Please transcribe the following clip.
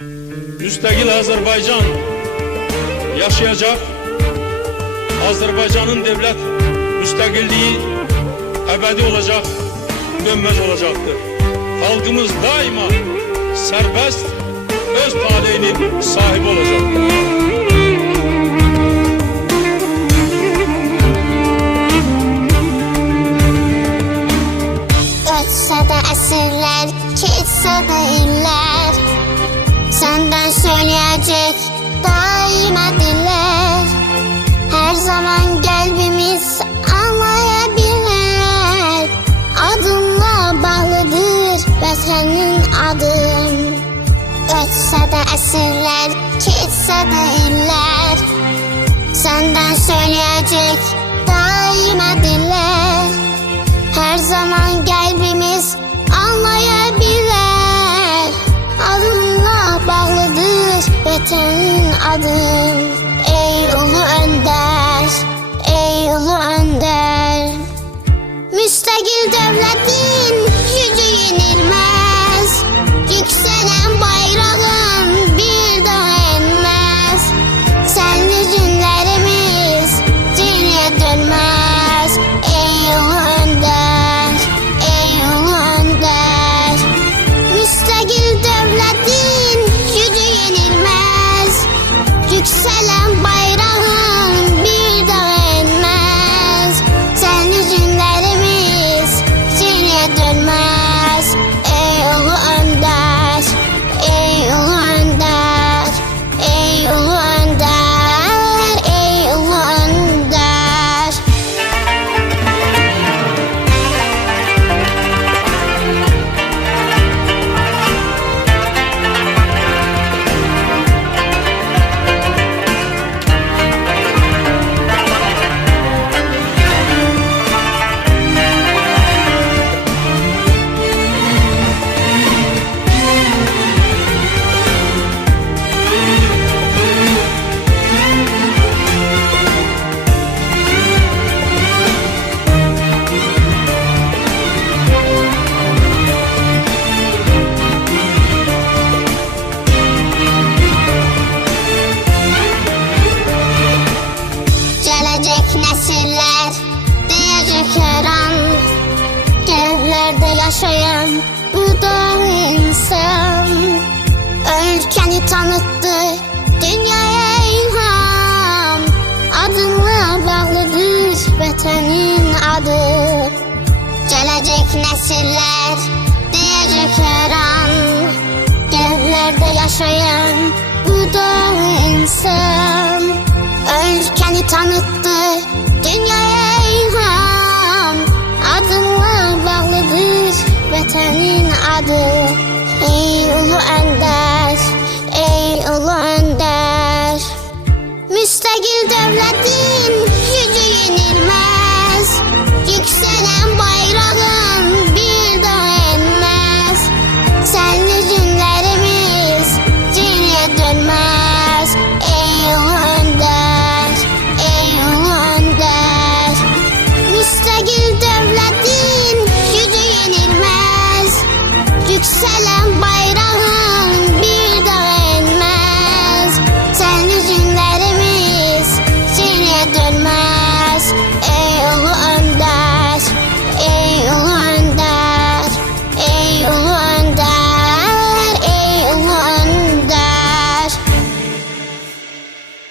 Müstakil Azerbaycan yaşayacak. Azerbaycan'ın devlet müstakilliği ebedi olacak, dönmez olacaktır. Halkımız daima serbest, öz talihinin sahibi olacaktır. Ötse de əsrlər, keçsə də illər, səndən söyləyəcək daima diller. Her zaman qəlbimiz anlayabilir. Adınla bağlıdır vətənin adım. Ötsə də əsrlər, keçsə də illər, səndən söyləyəcək daima diller. Her zaman kalbimiz anlayabilir. Adınla bağlıdır vətənin adım. Ey ulu önder, ey ulu önder. Müstakil devletin gücü yenilmez. Yükselen bayrağın bir daha inmez. Senli günlerimiz geriye dönmez. Ey ulu önder, ey ulu önder. Müstakil devletin gücü yenilmez. Yükselen bayrağın bir daha inmez. Senli günlerimiz geriye dönmez. Ey ulu önder, ey ulu önder, ey ulu önder, ey ulu önder. Gelecek nesiller diyecek her an, evlerde yaşayan bu da insan. Ülkeni tanıttı dünyaya ilham. Adınla bağlıdır vətənin adı. Gelecek nesiller diyecek her an, evlerde yaşayan bu da insan. Ülkeni tanıttı dünyaya ilham. Adınla bağlıdır vətənin